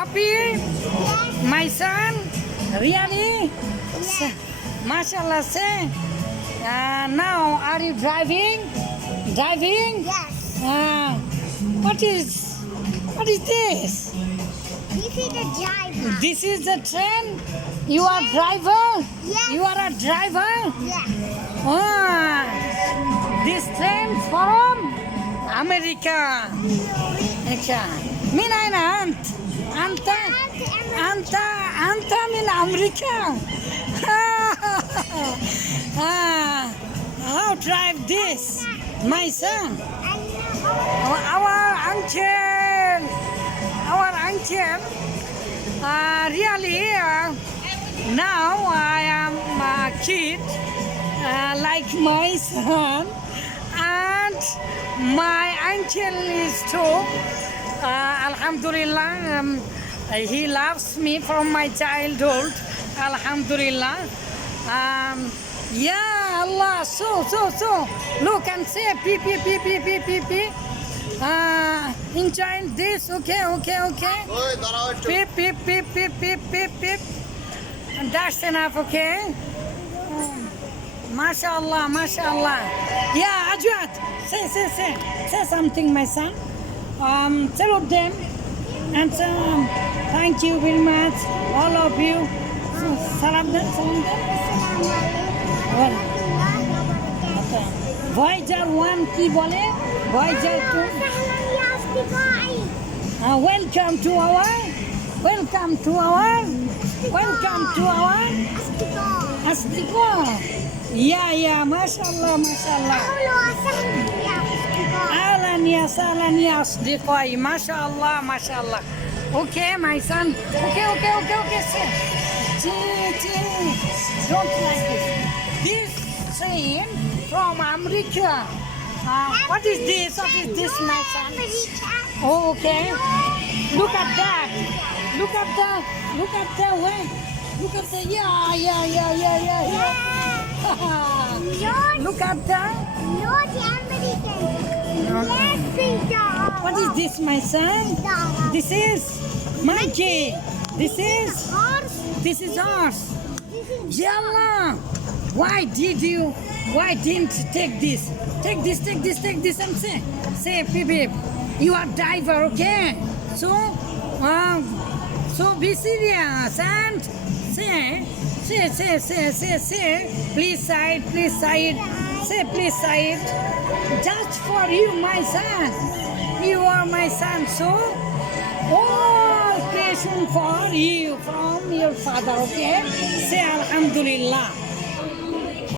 Happy, my son? Really? Yes. Mashallah, say. Uh, now, are you driving? Driving? Yes. Uh, what is, what is this? This is the driver. This is the train? You are driver? Yes. You are a driver? Yes. Ah, this train from America. America. Min ein Ant. Anta. Anta. Anta min America. ah, how drive this? My son. Our uncle. Our uncle. Uh, really, uh, now I am a kid uh, like my son, and my uncle is too. Uh, Alhamdulillah, um, uh, he loves me from my childhood alhamdulillah. Um, yeah allah so so so. Look and say p p p p p p p uh, in child this okay okay okay. Pip pip pip pip pip pip pip and that's enough okay? Mashallah mashallah. Yeah ajwat say say say say something my son. Um salute them. And um, thank you very much, all of you. Salam them, salam them. Well, okay. Voyager 1 কি বলে? Voyager 2. Uh, welcome to our, welcome to our, welcome to our Astiko. Yeah, yeah, mashallah, mashallah. Ahlan ya sahlan ya asdiqai. Mashallah, mashallah. Okay, my son. Okay, okay, okay, okay. Chee, chee. Don't like this. This train from America. Uh, what is this? What is this, my son? Oh, okay. Look at that. Look at the, look at the way. Look at the, yeah, yeah, yeah, yeah, yeah, yeah. Look at that. What is this, my son? This is monkey. This is, this is horse. Yalla. Why did you, why didn't you take this? Take this, take this, take this and say, say, beep. You are diver, okay? So, um, so be serious and say, say, say, say, say, say, please side, please side, say, please side. Just for you, my son. You are my son, so all creation for you from your father, okay? Say Alhamdulillah.